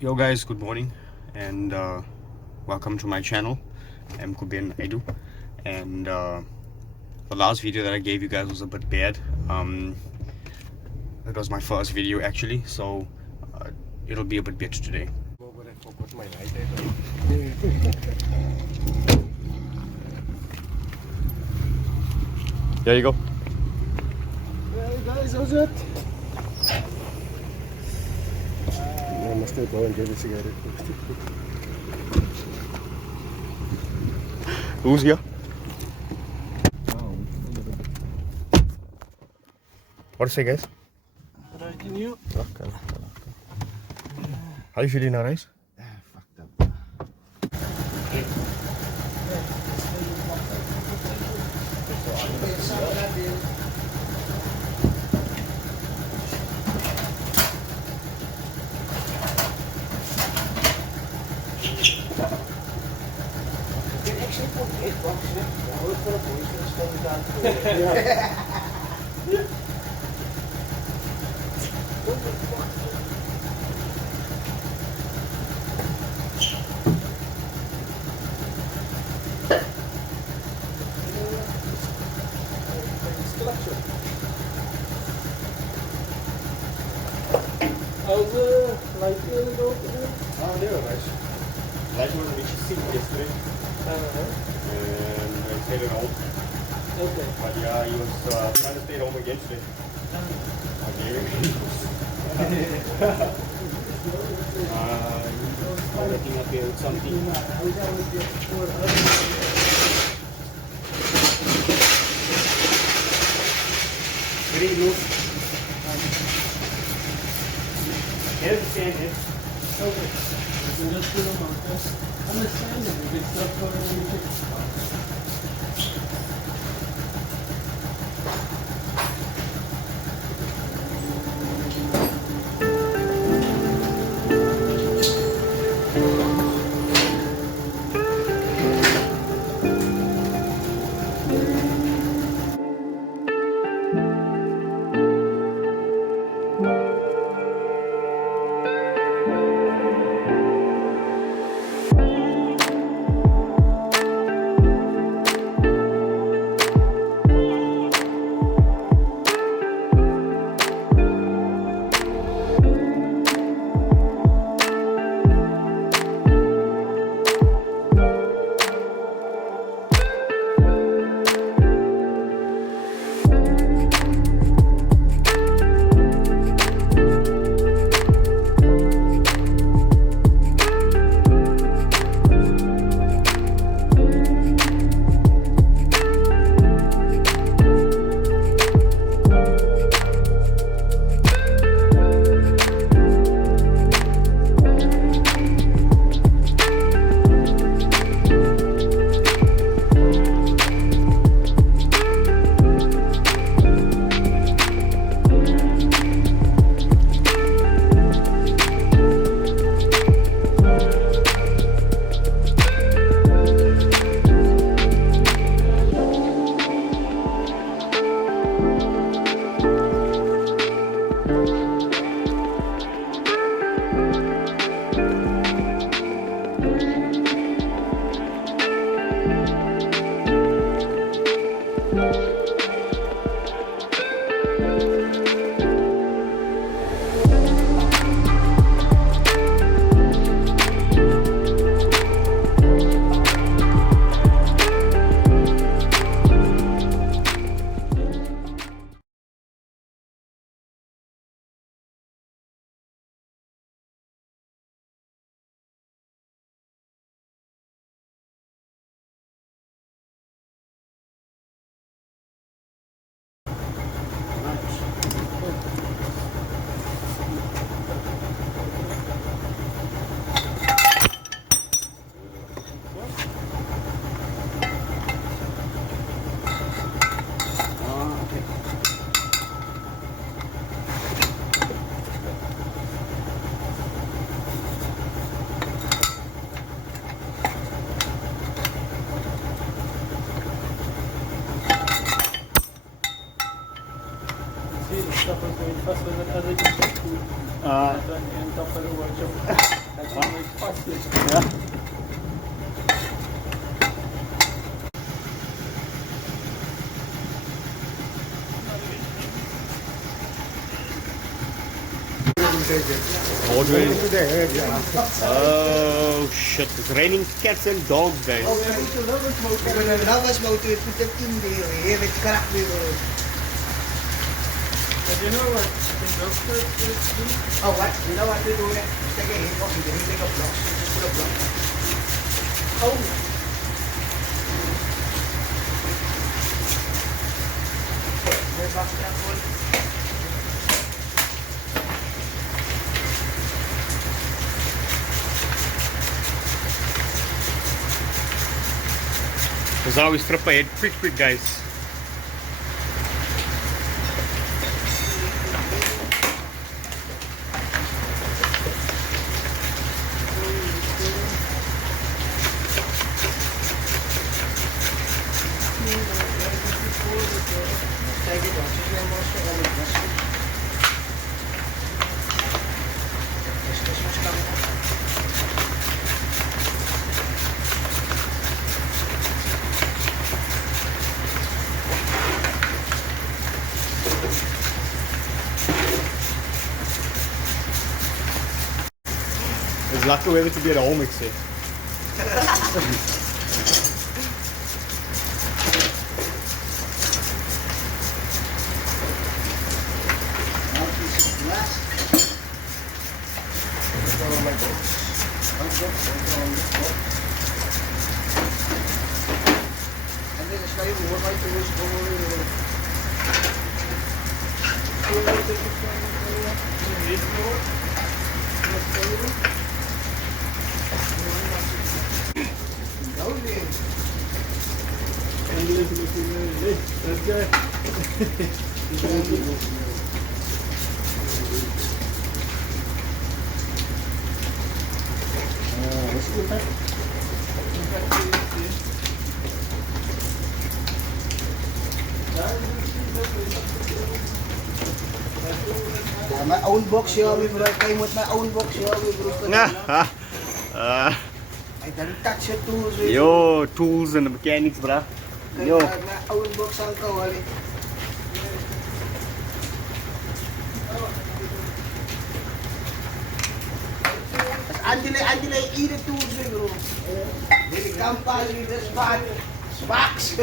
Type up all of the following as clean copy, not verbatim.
Yo guys, good morning and welcome to my channel. I'm Kubin Edu, and the last video that I gave you guys was a bit bad. It was my first video actually, so it'll be a bit better today. There you go. Hey guys, how's it? I must go and get a cigarette. Who's here? What say guys? Right in you? Okay. How you feeling now, guys? Fucked up. How's the light going though? Oh, they were nice. Light was a bit sick yesterday, and I stayed at home. Okay. But yeah, he was trying to stay at home again today. Looking up here with something. Very loose. Here's the sand here. Okay. So just put them on this. Understand it. It's not for anything. Stuff was going faster than other people. At the end of the workshop. That's one of my fastest. Yeah. Oh shit, it's raining cats and dogs, guys. Oh, we have to lovers mode. Lovers mode to put them in the with crack But you know what? The doctor said Oh, what? You know what to do? Take a hit off, you take a block, just put a block. Oh. There's that one. There's always strip ahead, quick, guys. It's lucky we have to be at home, except. My own box here, we came with my own box here. I don't touch your tools. Yo, tools and mechanics, bruh. Yo. My own box ang kawali. Andile, eat the tools, bro. They come by with the sparks.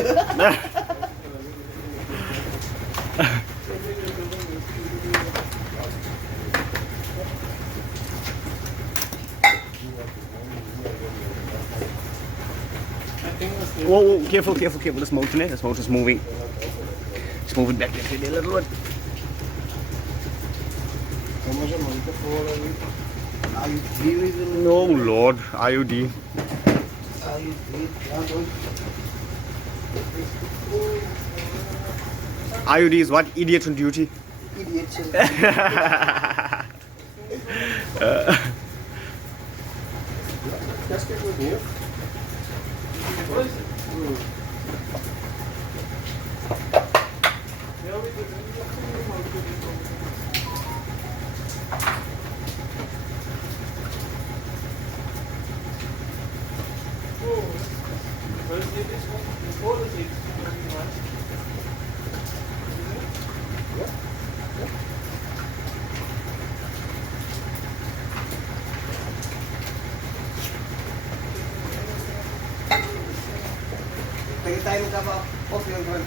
Whoa, careful. This motor's moving. Just move it back a little bit. No, Lord, IOD. IOD is what? Idiots on duty. Idiots. Just get with you. What is it? Yeah, we did. First day this one, before the 6 months. Lagi tayo mag-off yung run.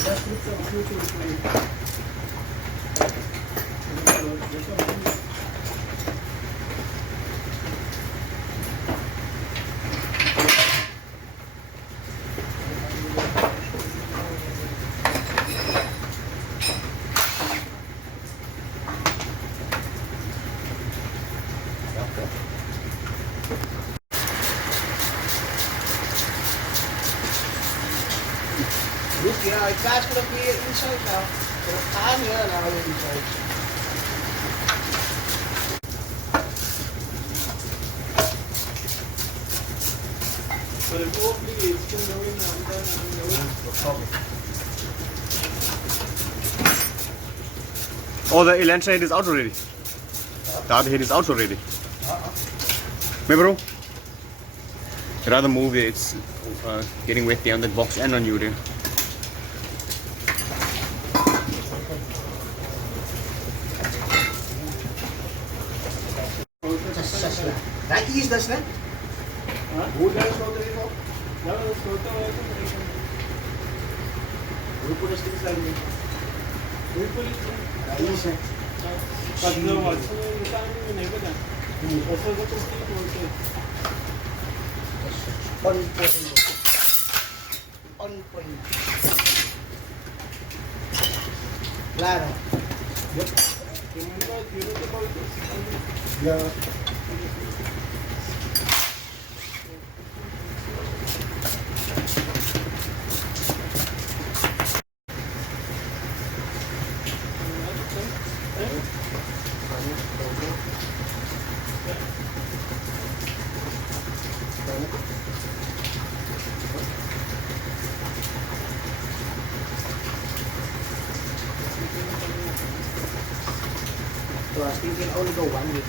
Just put some future for you. Look, yeah, it guys gonna be inside now. So time here now inside. But if hopefully it's still going on, then no problem. Oh, the Elantra head is out already. The other head is out already. Me bro. Rather move it. It's getting wet there on that box and on you there. That is the snap. Who does not the remote? No, it's not the Who put a stick like me? we put it in. But the what's in the time we never done. Also the complete also. On point. On point. Claro. Remember, you know about this? Yeah. So I think can only go 1 week.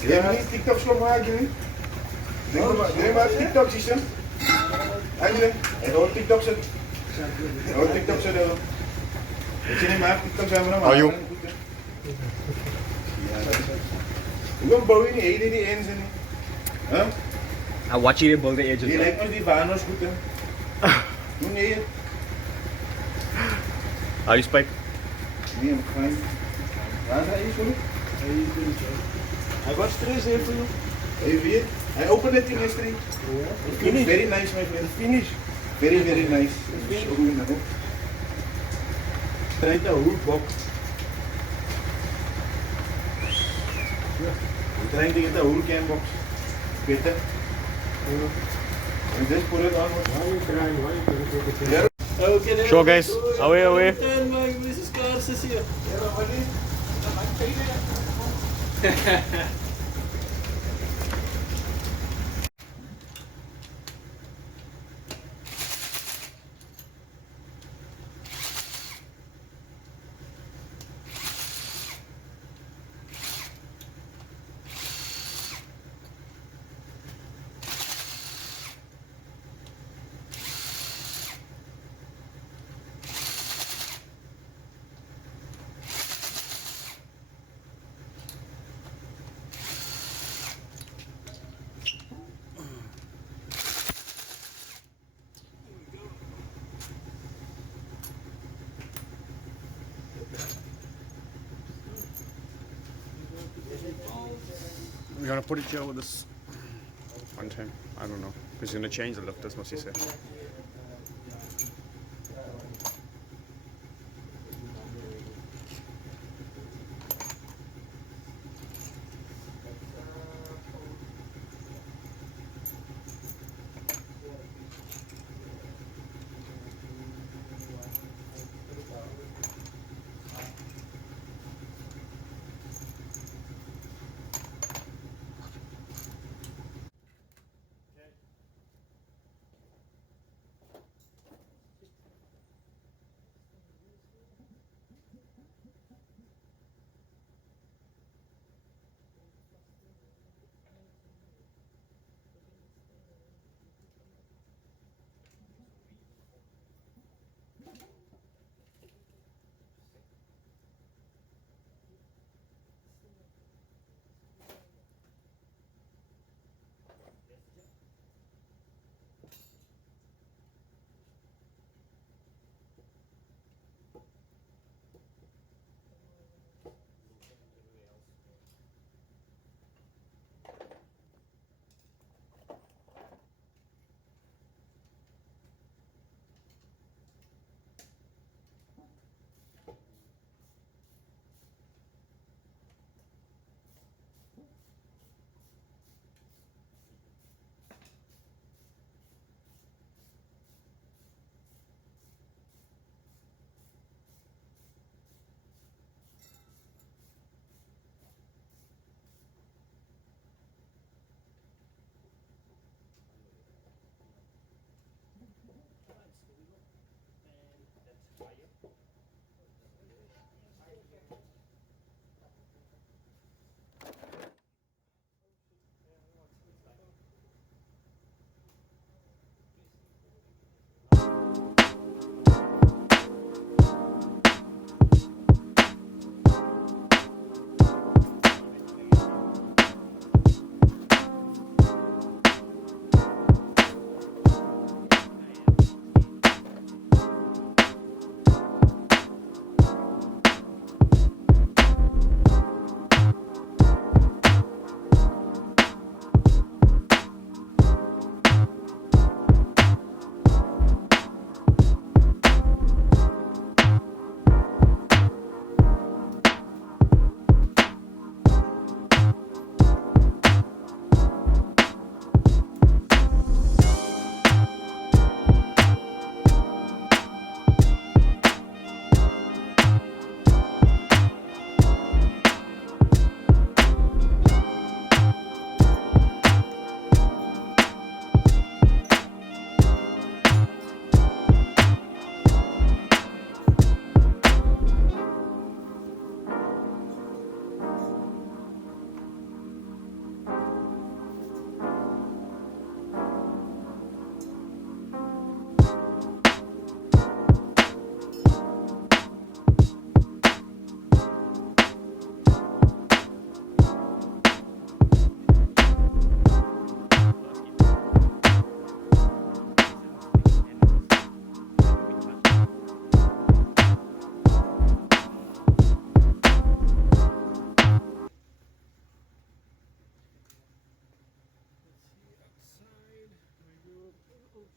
Je hebt niet TikToks gemaakt, jullie? Neem maar TikTok systeem. Angela, je hoort TikTok zetten. Je hoort TikTok zetten. Ik zie niet maar TikTok zijn we nog maar. Oh, joh. Hoe kan bouw je niet heden die eens in? Huh? I watch you build the edges. Die lijkt me die banos goed hè. Hoe nee? How you spike? Nee, I'm fine. Waar ga je zo? I got stress here for you. Hey, weer? I opened it in yesterday. It looks very nice, my friend. Finish. Very, very nice. So good, no? Try the hood box. I'm trying to get the whole cam box. Better. And just put it on. Why you crying? Why you crying? Yeah. Okay, then. Sure, guys. Away, away. Turn my Mrs. Cars is here. We're gonna put it here with this one time. I don't know. Because you're gonna change the lift, that's what she said.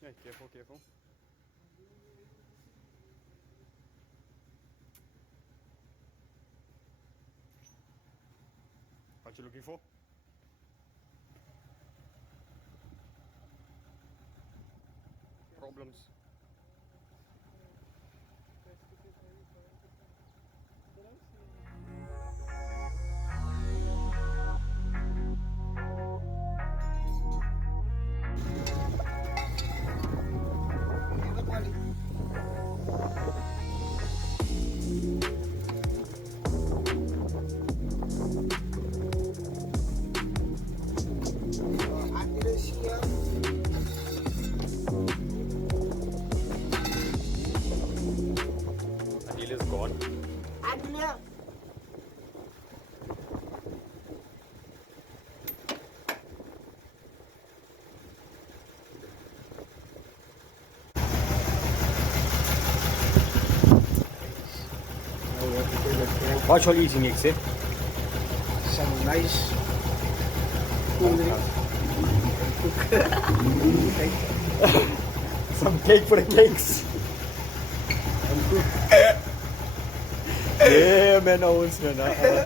Yeah, careful, careful. What you looking for? Problems. Adil is gone. What shall eating, Nixie? Some nice cool drink. Some cake for the cakes. Yeah, man, I was gonna.